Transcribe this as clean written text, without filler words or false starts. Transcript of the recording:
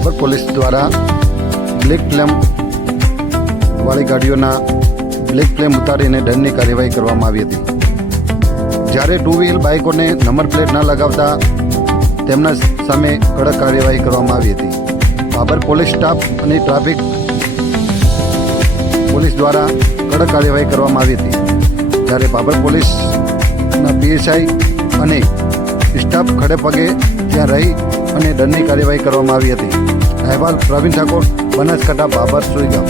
Babur police દ્વારા black flame વાળી ગાડીઓના black flame ઉતારીને દંડની કાર્યવાહી કરવામાં આવી હતી. જ્યારે ટુ વ્હીલ બાઇકોને નંબર પ્લેટ ન લગાવતા તેમના સામે કડક કાર્યવાહી કરવામાં આવી હતી. બાબર પોલીસ સ્ટાફ અને ટ્રાફિક પોલીસ દ્વારા કડક કાર્યવાહી કરવામાં આવી હતી. જ્યારે બાબર પોલીસના પીએસઆઈ અને સ્ટાફ ખડે પગે ત્યાં રહી અને દંડની કાર્યવાહી કરવામાં આવી હતી. અહેવાલ પ્રવીણ ઠાકોર, બનાસકાંઠા, બાબર સુઈગામ.